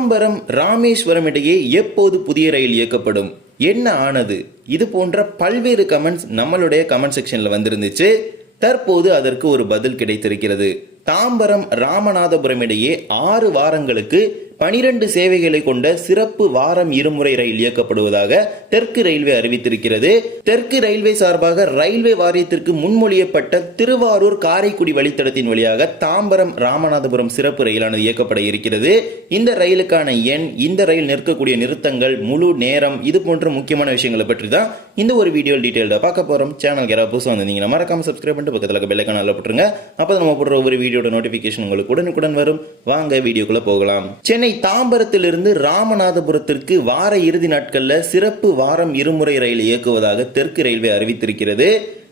தாம்பரம் ராமேஸ்வரம் இடையே எப்போது புதிய ரயில் இயக்கப்படும்? என்ன ஆனது? இது போன்ற பல்வேறு கமெண்ட்ஸ் நம்மளுடைய கமெண்ட் செக்ஷன்ல வந்திருந்துச்சு. தற்போது அதற்கு ஒரு பதில் கிடைத்திருக்கிறது. தாம்பரம் ராமநாதபுரம் இடையே ஆறு வாரங்களுக்கு பனிரெண்டு சேவைகளை கொண்ட சிறப்பு வாரம் இருமுறை ரயில் இயக்கப்படுவதாக தெற்கு ரயில்வே அறிவித்திருக்கிறது. தெற்கு ரயில்வே சார்பாக ரயில்வே வாரியத்திற்கு முன்மொழியப்பட்ட திருவாரூர் காரைக்குடி வழித்தடத்தின் வழியாக தாம்பரம் ராமநாதபுரம் சிறப்பு ரயிலானது இயக்கப்பட இருக்கிறது. இந்த ரயிலுக்கான எண் இந்த ரயில் நிற்கக்கூடிய நிறுத்தங்கள் முழு நேரம் இது போன்ற முக்கியமான விஷயங்களை பற்றி தான் இந்த ஒரு வீடியோ டீட்டெயில்டாக பார்க்க போறோம். சேனல் யாராவது புதுசாக வந்திருந்தீங்கன்னா மறக்காம சப்ஸ்கிரைப் பண்ணிட்டு பக்கத்தில் பெல்லைக்கான நல்ல போட்டுருங்க. அப்போ நம்ம போடுற ஒவ்வொரு வீடியோட நோட்டிஃபிகேஷன் உங்களுக்கு உடனுக்குடன் வரும். வாங்க வீடியோக்குள்ள போகலாம். சென்னை தாம்பரத்திலிருந்து ராமநாதபுரத்திற்கு வார இறுதி நாட்களில் சிறப்பு வாரம் இருமுறை ரயில் இயக்குவதாக தெற்கு ரயில்வே அறிவித்திருக்கிறது.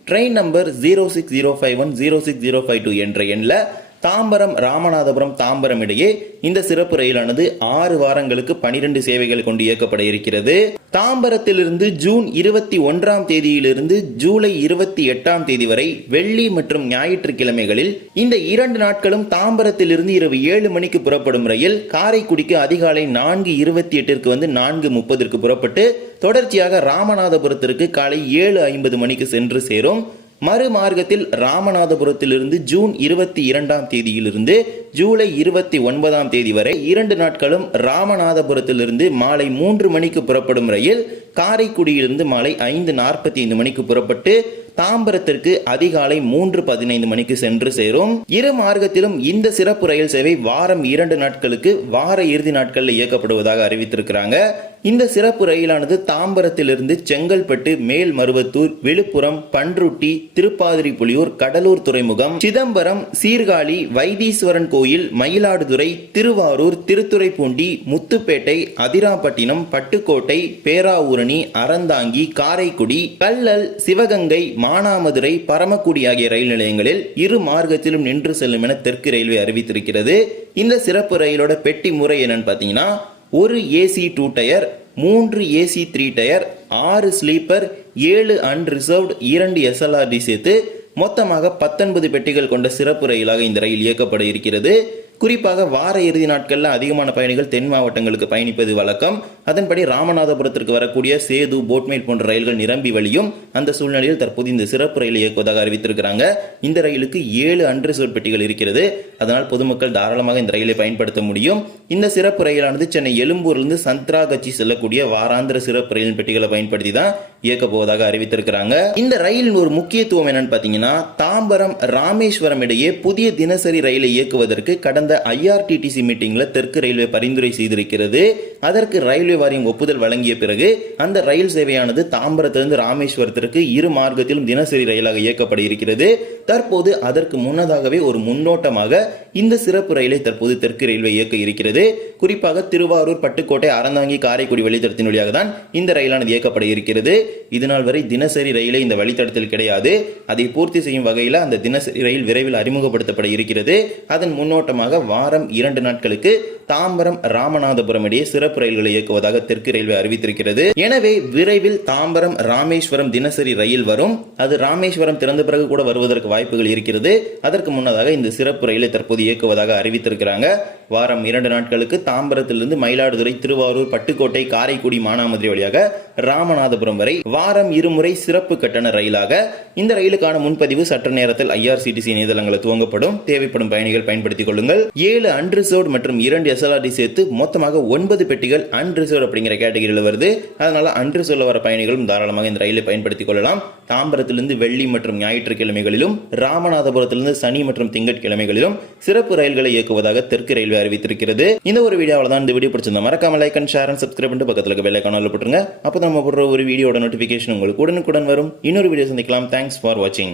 Train number zero six zero five one zero six zero five two என்ற எண்ணில் தாம்பரம் ராமநாதபுரம் தாம்பரம் இடையே இந்த சிறப்பு ரயிலானது ஆறு வாரங்களுக்கு பனிரெண்டு சேவைகள் கொண்டு இயக்கப்பட இருக்கிறது. தாம்பரத்திலிருந்து ஜூன் இருபத்தி ஒன்றாம் தேதியிலிருந்து ஜூலை இருபத்தி எட்டாம் தேதி வரை வெள்ளி மற்றும் ஞாயிற்றுக்கிழமைகளில் இந்த இரண்டு நாட்களும் தாம்பரத்திலிருந்து இரவு ஏழு மணிக்கு புறப்படும் ரயில் காரைக்குடிக்கு அதிகாலை நான்கு இருபத்தி எட்டிற்கு வந்து நான்கு முப்பதற்கு புறப்பட்டு தொடர்ச்சியாக ராமநாதபுரத்திற்கு காலை ஏழு ஐம்பது மணிக்கு சென்று சேரும். மறுமார்க்கத்தில் ராமநாதபுரத்திலிருந்து ஜூன் இருபத்தி இரண்டாம் தேதியிலிருந்து ஜூலை இருபத்தி ஒன்பதாம் தேதி வரை இரண்டு நாட்களும் ராமநாதபுரத்திலிருந்து மாலை மூன்று மணிக்கு புறப்படும் ரயில் காரைக்குடியிலிருந்து மாலை ஐந்து நாற்பத்தி ஐந்து மணிக்கு புறப்பட்டு தாம்பரத்திற்கு அதிகாலை மூன்று பதினைந்து மணிக்கு சென்று சேரும். இரு மார்க்கத்திலும் இந்த சிறப்பு ரயில் சேவை வாரம் இரண்டு நாட்களுக்கு வார இறுதி நாட்களில் இயக்கப்படுவதாக அறிவித்திருக்கிறாங்க. இந்த சிறப்பு ரயிலானது தாம்பரத்திலிருந்து செங்கல்பட்டு மேல் மருவத்தூர் விழுப்புரம் பன்ருட்டி திருப்பாதிரி புலியூர் கடலூர் துறைமுகம் சிதம்பரம் சீர்காழி வைத்தீஸ்வரன் கோயில் மயிலாடுதுறை திருவாரூர் திருத்துறைப்பூண்டி முத்துப்பேட்டை அதிராப்பட்டினம் பட்டுக்கோட்டை பேராவூரணி அறந்தாங்கி காரைக்குடி கல்லல் சிவகங்கை மானாமதுரை பரமக்குடி ஆகிய ரயில் நிலையங்களில் இரு மார்க்கத்திலும் நின்று செல்லும் என தெற்கு ரயில்வே அறிவித்திருக்கிறது. இந்த சிறப்பு ரயிலோட பெட்டி முறை என்னன்னு பார்த்தீங்கன்னா ஒரு ஏசி டூ டயர் மூன்று ஏசி த்ரீ டயர் ஆறு ஸ்லீப்பர் ஏழு அன்ரிசர்வ்டு இரண்டு எஸ்எல்ஆர்டி சேர்த்து மொத்தமாக பத்தொன்பது பெட்டிகள் கொண்ட சிறப்பு ரயிலாக இந்த ரயில் இயக்கப்பட இருக்கிறது. குறிப்பாக வார இறுதி நாட்களில் அதிகமான பயணிகள் தென் மாவட்டங்களுக்கு பயணிப்பது வழக்கம். அதன்படி ராமநாதபுரத்திற்கு வரக்கூடிய சேது போட்மேல் போன்ற ரயில்கள் நிரம்பி வழியும் அந்த சூழ்நிலையில் தற்போது இந்த சிறப்பு ரயில் இயக்குவதாக அறிவித்திருக்கிறாங்க. இந்த ரயிலுக்கு ஏழு அன்ரிசர்வ் பெட்டிகள் இருக்கிறது. அதனால் பொதுமக்கள் தாராளமாக இந்த ரயிலை பயன்படுத்த முடியும். இந்த சிறப்பு ரயிலானது சென்னை எழும்பூரிலிருந்து சந்திராகச்சி செல்லக்கூடிய வாராந்திர சிறப்பு ரயில் பெட்டிகளை பயன்படுத்தி தான் இயக்க போவதாக அறிவித்திருக்கிறாங்க. இந்த ரயிலின் ஒரு முக்கியத்துவம் என்னன்னு பார்த்தீங்கன்னா தாம்பரம் ராமேஸ்வரம் இடையே புதிய தினசரி ரயிலை இயக்குவதற்கு கடந்த ஐஆர்டிடிசி மீட்டிங்கில் தெற்கு ரயில்வே பரிந்துரை செய்திருக்கிறது. அதற்கு ரயில்வே வாரியம் ஒப்புதல் வழங்கிய பிறகு அந்த ரயில் சேவையானது தாம்பரத்திலிருந்து ராமேஸ்வரத்திற்கு இரு மார்க்கத்திலும் தினசரி ரயிலாக இயக்கப்பட இருக்கிறது. தற்போது அதற்கு முன்னதாகவே ஒரு முன்னோட்டமாக இந்த சிறப்பு ரயிலை தற்போது தெற்கு ரயில்வே இயக்க இருக்கிறது. குறிப்பாக திருவாரூர் பட்டுக்கோட்டை அறந்தாங்கி காரைக்குடி வழித்தடத்தின் வழியாக தான் இந்த ரயிலானது இயக்கப்பட இருக்கிறது. இதனால் வரை தினசரி ரயிலே இந்த வழித்தடத்தில் கிடையாது. அதை பூர்த்தி செய்யும் வகையில் அந்த தினசரி ரயில் விரைவில் அறிமுகப்படுத்தப்பட இருக்கிறது. அதன் முன்னோட்டமாக வாரம் இரண்டு நாட்களுக்கு தாம்பரம் ராமநாதபுரம் இடையே சிறப்பு ரயில்களை இயக்குவதாக தெற்கு ரயில்வே அறிவித்திருக்கிறது. எனவே விரைவில் தாம்பரம் ராமேஸ்வரம் தினசரி ரயில் வரும். அது ராமேஸ்வரம் திறந்த பிறகு கூட வருவதற்கு வாய்ப்புகள் இருக்கிறது. அதற்கு முன்னதாக இந்த சிறப்பு ரயிலை தற்போது இயக்குவதாக அறிவித்திருக்கிறாங்க. வாரம் இரண்டு நாட்களுக்கு தாம்பரத்திலிருந்து மயிலாடுதுறை திருவாரூர் பட்டுக்கோட்டை காரைக்குடி மானாமதுரை வழியாக ராமநாதபுரம் வரை வாரம் இருமுறை சிறப்பு கட்டண ரயிலாக. இந்த ரயிலுக்கான முன்பதிவு சற்று நேரத்தில் ஐஆர்சிடிசி இணையதளங்களில் துவங்கப்படும். தேவைப்படும் பயணிகள் பயன்படுத்திக் கொள்ளுங்கள். ஏழு அன்ரிசர்வ்ட் மற்றும் இரண்டு எஸ்எல்ஆர்டி சேர்த்து மொத்தமாக ஒன்பது பெட்டிகள் அன்ரிசர்வ் அப்படிங்கிற கேட்டகரியில் வருது. அதனால அன்ரிசர்வ்ல வர பயணிகளும் தாராளமாக இந்த ரயிலை பயன்படுத்திக் கொள்ளலாம். தாம்பரத்திலிருந்து வெள்ளி மற்றும் ஞாயிற்றுக்கிழமைகளிலும் ராமநாதபுரத்திலிருந்து சனி மற்றும் திங்கட்கிழமைகளிலும் சிறப்பு ரயில்களை இயக்குவதாக தெற்கு ரயில்வே அறிவித்திருக்கிறது. இந்த ஒரு வீடியோவில் தான் இந்த வீடியோ பிடிச்சிருந்தா மறக்காம like and share and subscribe பண்ணிட்டு பக்கத்தில் இருக்க பெல் ஐக்கான போட்டுருங்க. அப்போ நம்ம போடுற ஒரு வீடியோட நோட்டிஃபிகேஷன் உங்களுக்கு உடனுக்குடன் வரும். இன்னொரு வீடியோ சந்திக்கலாம். தேங்க்ஸ் ஃபார் வாட்சிங்